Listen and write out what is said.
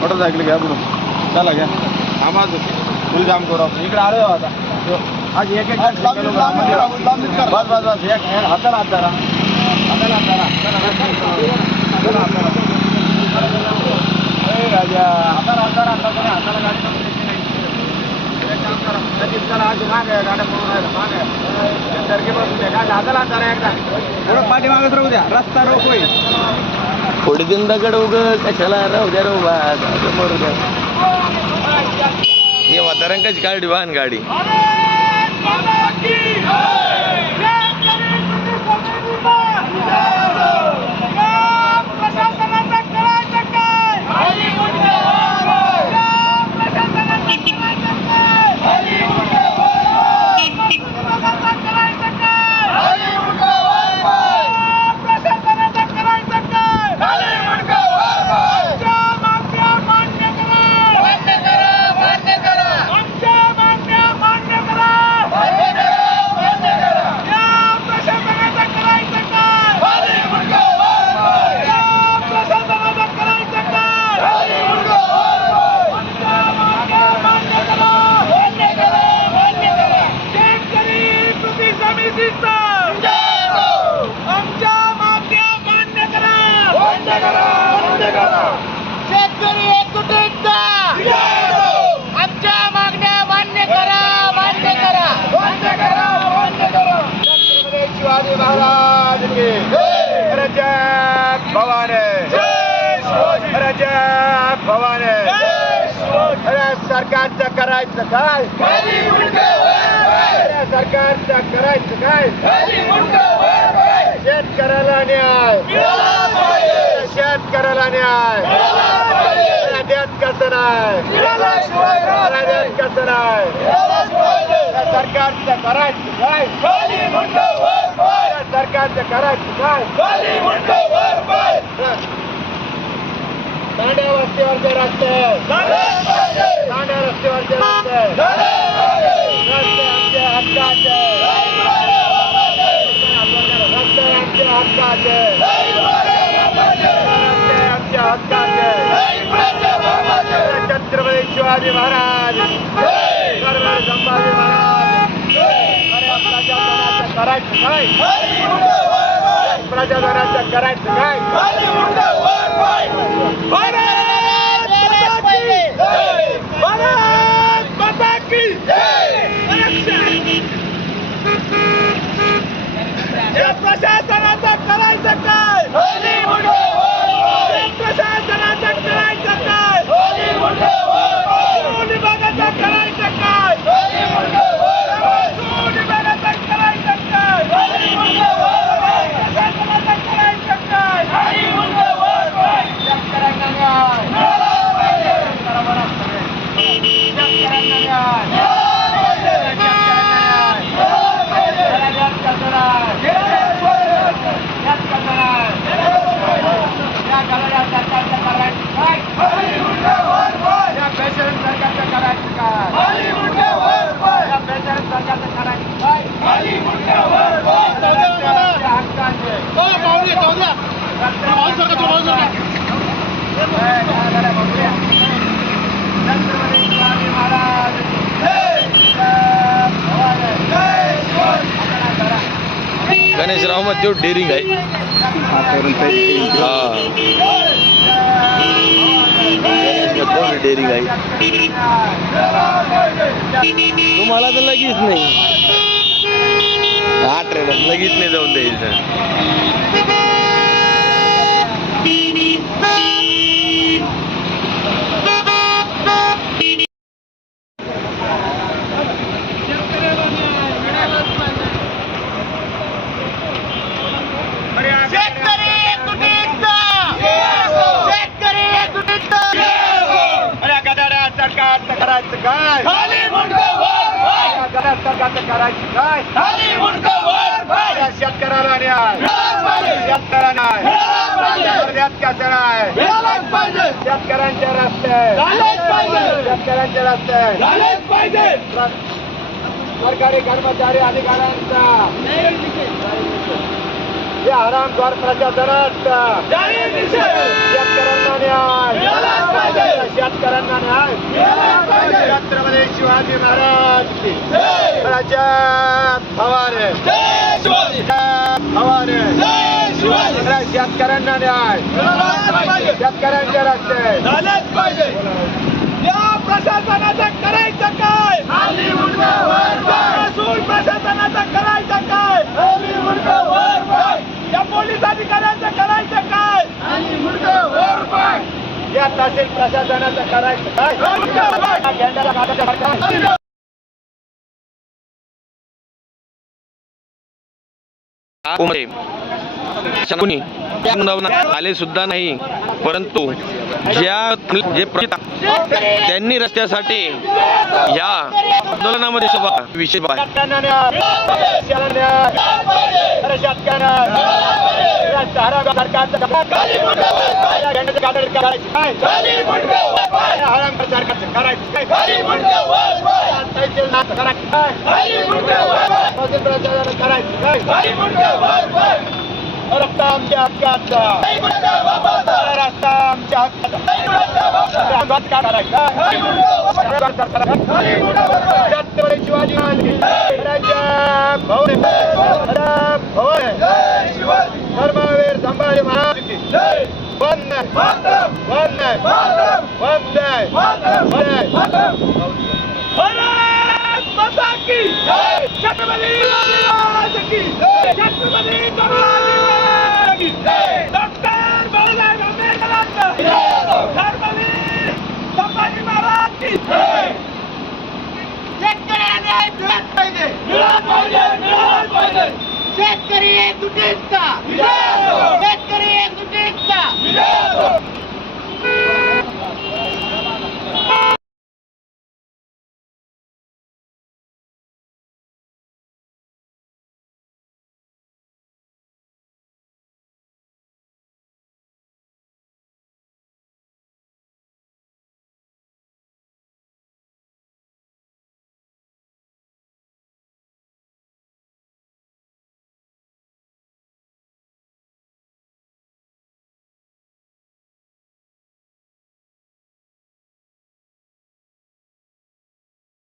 Motorcycle घ्या पुढून चला घ्या आम्हाला फुल जाम करू आपण इकडे आलो आता आज एक एक बस बस बस एक हाताला हात धरा हाताला हात धरा राजा हाताला हात धरा हाताला गाडी आज मागे गाड्या पळून राहिला मागे सारखे बसून द्या गाडी हाताला हात धरा एकदा थोडं पाठीमागच राहू द्या रस्ता रोख होईल थोडी दिन दगड उग कशाला राहू द्या राहू बा मरू द्या हे म्हाताऱ्यांकाची काढली वाहन गाडी शेतकरी एकजुटीचा आमच्या मागण्या मान्य करा मान्य करा मान्य करा मान्य करा. छत्रपती शिवाजी महाराज की रजत भवानी रजत भवानी. सरकारचं करायचं काय सरकारचं करायचं काय शेतकऱ्याला न्याय शेतकऱ्याला न्याय देत कसं नाही देत कसं नाही सरकारचं करायचं काय सरकारचं करायचं काय तांड्या वस्तीवरचे रस्ते तांड्या रस्त्यावरचे रस्ते रस्ते आमच्या हक्काचे रस्ते आमच्या हक्काचे आमच्या हक्काचे छत्रपती शिवाजी महाराज छत्रपती संभाजी महाराज प्रजाजनाचं करायचं काय प्रजाजनाचं करायचं काय प्रशासनाचं करायचं काय प्रशासनाचं करायचं काय विभागाचं करायचं काय विभागाचं करायचं काय प्रशासनाचं करायचं काय शेतकऱ्यांना गणेशराव मध्ये तेवढं डेअरिंग आहे तेवढं डेअरिंग आहे तुम्हाला तर लगेच नाही 8 लगेच नाही जाऊन द्यायचं सरकारचं करायचं काय सरकारचं करायचं काय शेतकऱ्याला न्याय शेतकऱ्याला न्याय कसं नाही शेतकऱ्यांचे रस्ते शेतकऱ्यांचे रस्ते सरकारी कर्मचारी अधिकाऱ्यांचा हे हरामखोर प्रशासनाचा शेतकऱ्यांना न्याय छत्रपती शिवाजी महाराज की राज्यात फवारे फवारे शेतकऱ्यांना न्याय शेतकऱ्यांचे रस्ते झालेच पाहिजे या प्रशासनाचं करायचं काय महसूल प्रशासनाचं करायचं काय या पोलीस अधिकाऱ्यांचं करायचं काय या तहसील प्रशासनाचं करायचं काय आले सुद्धा नाही, परंतु त्यांनी रस्त्यासाठी या आंदोलनामध्ये विषय रस्ता आमच्या हक्काचा रस्ता आमच्या छत्रपती शिवाजी धर्मवीर संभाजी महाराज की वंदे वंदे वंदे भारत माता की छत्रपती महाराज की छत्रपती संभाजी महाराज की डॉक्टर बाबासाहेब आंबेडकरांचा धर्मवीर संभाजी महाराज की शेतकऱ्यांना मिळालं पाहिजे मिळालं पाहिजे मिळालं पाहिजे शेतकरी एकजुटीचा